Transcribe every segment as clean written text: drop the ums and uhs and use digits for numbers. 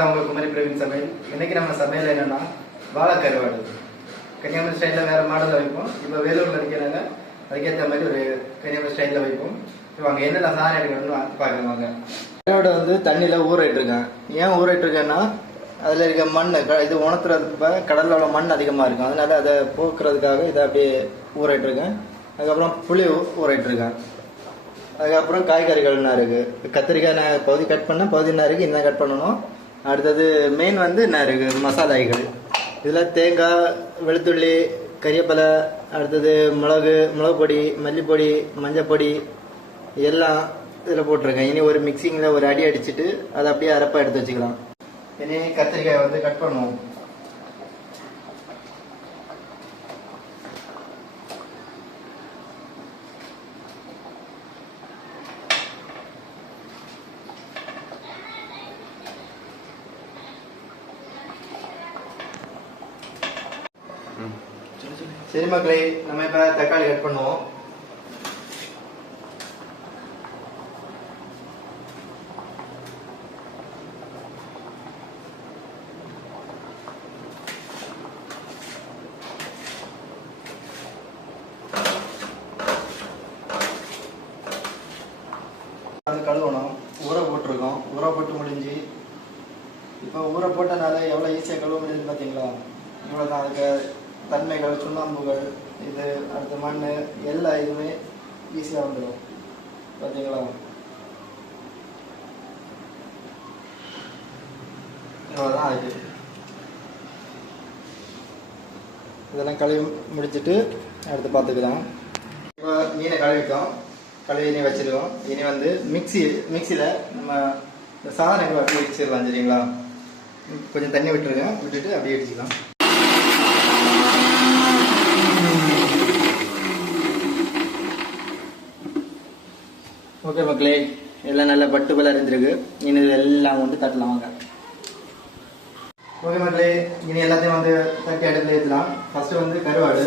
தான் உங்க குமரி பிரவீன் சமையல். இன்னைக்கு நம்ம சமையல் என்னன்னா வாழைக்கருவாடு. கன்னியாகுமரி ஸ்டைலில் வேற மாடலில் வைப்போம். இப்போ வேலூரில் இருக்கிறனால அதுக்கேற்ற மாதிரி ஒரு கன்னியாகுமரி ஸ்டைலில் வைப்போம். இப்போ அங்கே என்னென்ன சாதனம் எடுக்கணும்னு பார்க்கணுவாங்க. கருவாடை வந்து தண்ணியில் ஊறிட்டுருக்கேன். ஏன் ஊறிட்டுருக்கேன்னா அதில் இருக்க மண் இது உணர்த்துறதுக்கு கடலில் உள்ள மண் அதிகமாக இருக்கும். அதனால அதை போக்குறதுக்காக இதை அப்படியே ஊறிட்டுருக்கேன். அதுக்கப்புறம் புளி ஊறிட்டுருக்கேன். அதுக்கப்புறம் காய்கறிகள்னா இருக்குது. கத்திரிக்காய் நான் பகுதி கட் பண்ணேன், பகுதி என்ன இருக்குது இன்னும் கட் பண்ணணும். அடுத்தது மெயின் வந்து என்ன இருக்குது மசாலாய்கள். இதில் தேங்காய், வெளுத்துள்ளி, கறிவேப்பிலை, அடுத்தது மிளகு பொடி, மல்லிப்பொடி, மஞ்சள் பொடி எல்லாம் இதில் போட்டிருக்கேன். இனி ஒரு மிக்சிங்கில் ஒரு அடி அடிச்சுட்டு அதை அப்படியே அரைப்பாக எடுத்து வச்சுக்கலாம். இனி கத்திரிக்காய் வந்து கட் பண்ணுவோம். சரி மக்களே, நம்ம இப்ப தக்காளி கட் பண்ணுவோம். அது கழுவணும். ஊற போட்டிருக்கோம். ஊற போட்டு முடிஞ்சு இப்போ ஊற போட்டனால எவ்வளோ ஈஸியாக கழுவ முடியுதுன்னு பார்த்தீங்களா? இவ்வளோதான். அதுக்கு தன்மைகள், சுண்ணாம்புகள், இது அடுத்த மண் எல்லா இதுவுமே ஈஸியாக வந்துடும். பார்த்தீங்களா? இவ்வளோதான் அது. இதெல்லாம் கழுவி முடிச்சுட்டு அடுத்து பார்த்துக்கலாம். இப்போ மீனை கழுவிட்டோம். கழுவி இனி வச்சிருக்கோம். இனி வந்து மிக்சியில் நம்ம இந்த சாதனங்களை அப்படியே வச்சிடலாம். சரிங்களா? கொஞ்சம் தண்ணி விட்டுருங்க. விட்டுட்டு அப்படியே அடிச்சுக்கலாம். ஓகே மக்களே, எல்லாம் நல்லா பட்டு போல இருந்திருக்கு. இனி இதெல்லாம் வந்து தட்டலாம் வாங்க. ஓகே மக்களே, இனி எல்லாத்தையும் வந்து தட்டி அடுப்பில் ஏற்றலாம். ஃபர்ஸ்ட் வந்து கருவாடு,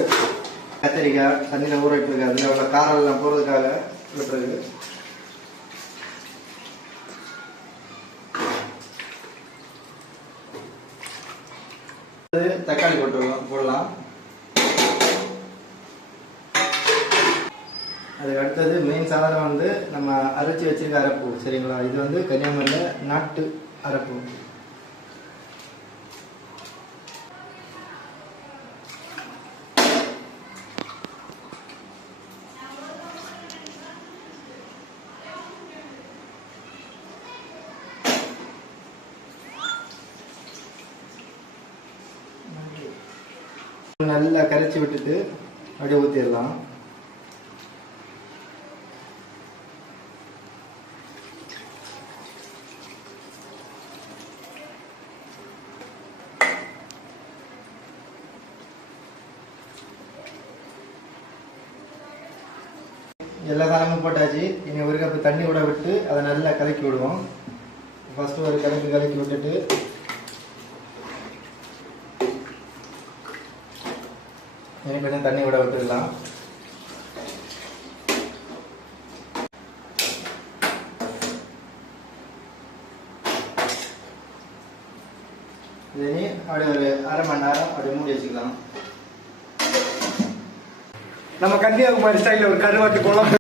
கத்திரிக்காய் தண்ணியில் ஊற விட்டுருக்கு. அதில் உள்ள காரம் எல்லாம் போகிறதுக்காக விட்டுருக்கு. தக்காளி போடலாம். அதுக்கு அடுத்தது மெயின் சாதனம் வந்து நம்ம அரைச்சி வச்சிருக்க அரப்பு. சரிங்களா? இது வந்து கன்னியாகுமரியில் நாட்டு அரப்பு. நல்லா கரைச்சி விட்டுட்டு அப்படியே ஊற்றிடலாம். எல்லா சாதனமும் போட்டாச்சு. இனி ஒரு கப்பு தண்ணி கூட விட்டு அதை நல்லா கலக்கி விடுவோம். ஃபர்ஸ்ட் ஒரு கலக்கி விட்டுட்டு இனி கொஞ்சம் தண்ணி விட விட்டுடலாம். இனி அப்படியே ஒரு அரை மணி நேரம் அப்படியே மூடி வச்சுக்கலாம். நம்ம கன்னியாகுமரி ஸ்டைலில் ஒரு கருவாட்டு குழம்பு